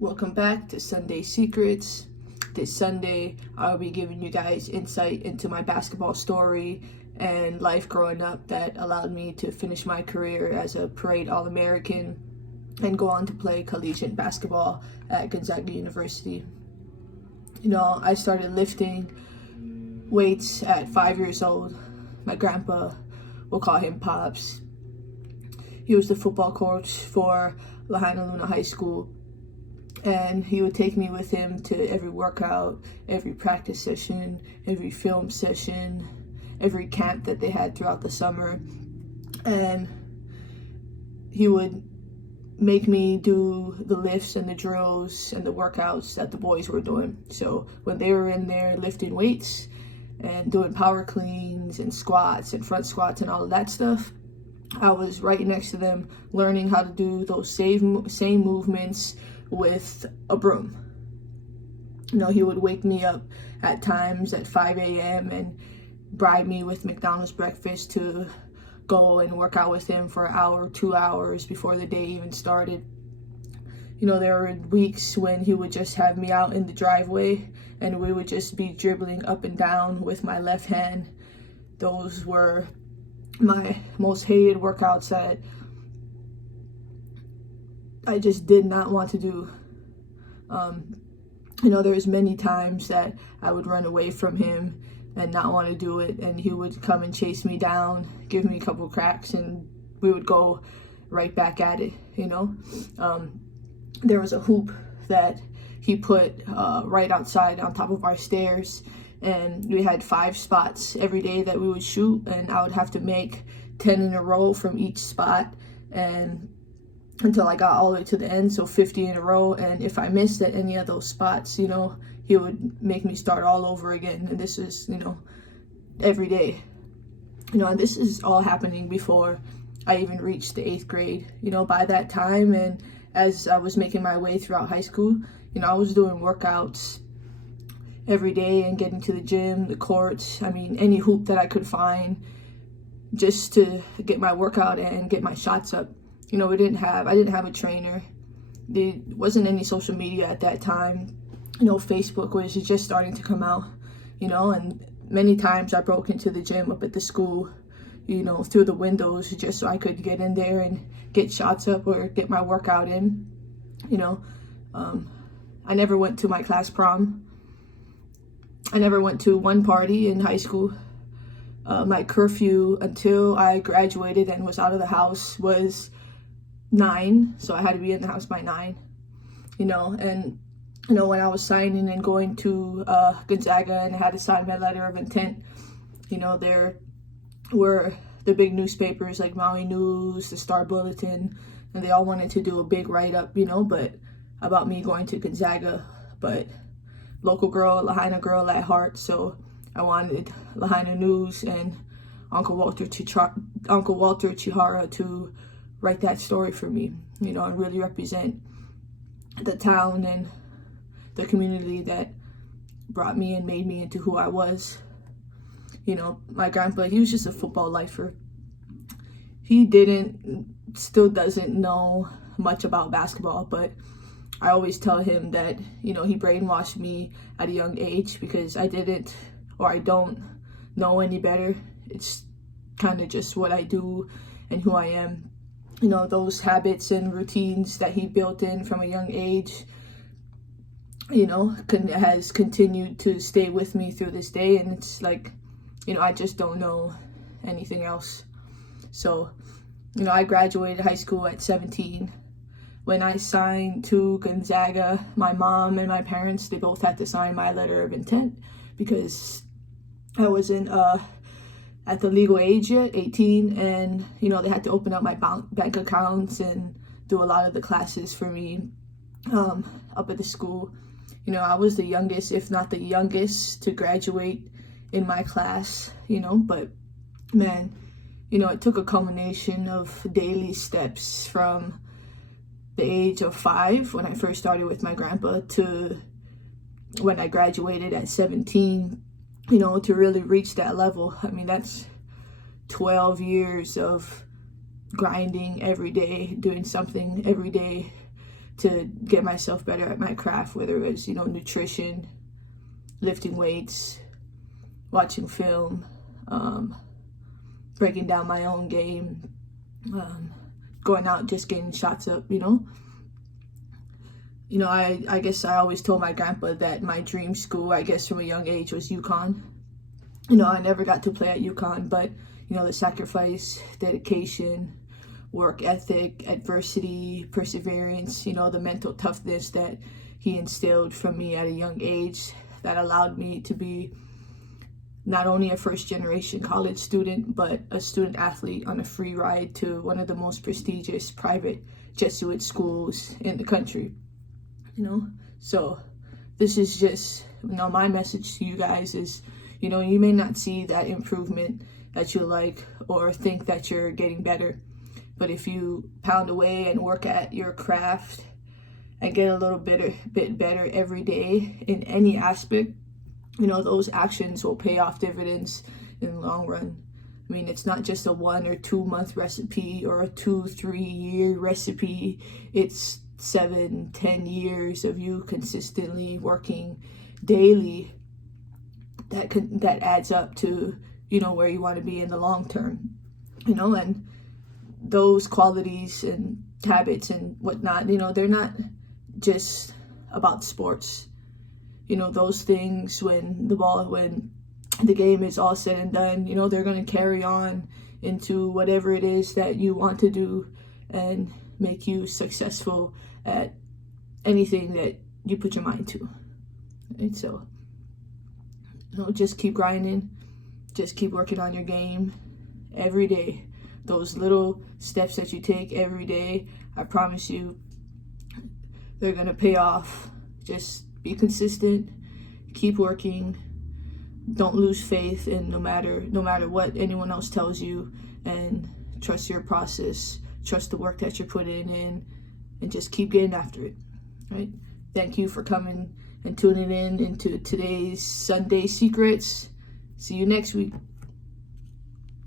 Welcome back to Sunday Secrets. This Sunday, I'll be giving you guys insight into my basketball story and life growing up that allowed me to finish my career as a parade All-American and go on to play collegiate basketball at Gonzaga University. I started lifting weights at 5 years old. My grandpa, we'll call him Pops. He was the football coach for Lahaina Luna High School. And he would take me with him to every workout, every practice session, every film session, every camp that they had throughout the summer. And he would make me do the lifts and the drills and the workouts that the boys were doing. So when they were in there lifting weights and doing power cleans and squats and front squats and all of that stuff, I was right next to them learning how to do those same movements with a broom. He would wake me up at times at 5 a.m. and bribe me with McDonald's breakfast to go and work out with him for an hour, 2 hours before the day even started. There were weeks when he would just have me out in the driveway and we would just be dribbling up and down with my left hand. Those were my most hated workouts that I just did not want to do. There was many times that I would run away from him and not want to do it, and he would come and chase me down, give me a couple cracks, and we would go right back at it. There was a hoop that he put right outside on top of our stairs, and we had 5 spots every day that we would shoot, and I would have to make 10 in a row from each spot, and until I got all the way to the end, so 50 in a row. And if I missed at any of those spots, he would make me start all over again. And this is, every day. And this is all happening before I even reached the 8th grade. By that time, and as I was making my way throughout high school, I was doing workouts every day and getting to the gym, the courts, any hoop that I could find just to get my workout and get my shots up. I didn't have a trainer. There wasn't any social media at that time. Facebook was just starting to come out, and many times I broke into the gym up at the school, through the windows just so I could get in there and get shots up or get my workout in. I never went to my class prom. I never went to one party in high school. My curfew until I graduated and was out of the house was 9, so I had to be in the house by 9. And when I was signing and going to Gonzaga and I had to sign my letter of intent, there were the big newspapers like Maui News, the Star Bulletin, and they all wanted to do a big write-up, but about me going to Gonzaga. But local girl, Lahaina girl at heart, so I wanted Lahaina News and Uncle Walter Chihara to write that story for me, and really represent the town and the community that brought me and made me into who I was. My grandpa, he was just a football lifer. He still doesn't know much about basketball, but I always tell him that, he brainwashed me at a young age because I don't know any better. It's kind of just what I do and who I am. Those habits and routines that he built in from a young age, has continued to stay with me through this day. And it's like, I just don't know anything else. So, I graduated high school at 17. When I signed to Gonzaga, my mom and my parents, they both had to sign my letter of intent because I wasn't at the legal age yet, 18, and they had to open up my bank accounts and do a lot of the classes for me up at the school. I was the youngest, if not the youngest, to graduate in my class, but man, it took a culmination of daily steps from the age of 5 when I first started with my grandpa to when I graduated at 17, to really reach that level. That's 12 years of grinding every day, doing something every day to get myself better at my craft, whether it was, nutrition, lifting weights, watching film, breaking down my own game, going out, just getting shots up, I guess I always told my grandpa that my dream school, I guess from a young age, was UConn. I never got to play at UConn, but, the sacrifice, dedication, work ethic, adversity, perseverance, the mental toughness that he instilled from me at a young age that allowed me to be not only a first-generation college student, but a student athlete on a free ride to one of the most prestigious private Jesuit schools in the country. So this is just, my message to you guys is, you may not see that improvement that you like or think that you're getting better, but if you pound away and work at your craft and get a little bit better every day in any aspect, those actions will pay off dividends in the long run. I mean, it's not just a 1 or 2 month recipe or a 2-3 year recipe. It's 7-10 years of you consistently working daily that adds up to, where you want to be in the long term, and those qualities and habits and whatnot, they're not just about sports. Those things, when the game is all said and done, they're going to carry on into whatever it is that you want to do and make you successful at anything that you put your mind to. Right? So, just keep grinding, just keep working on your game every day. Those little steps that you take every day, I promise you, they're going to pay off. Just be consistent, keep working, don't lose faith in no matter what anyone else tells you, and trust your process, trust the work that you're putting in, and just keep getting after it. Right? Thank you for coming and tuning in into today's Sunday Secrets. See you next week.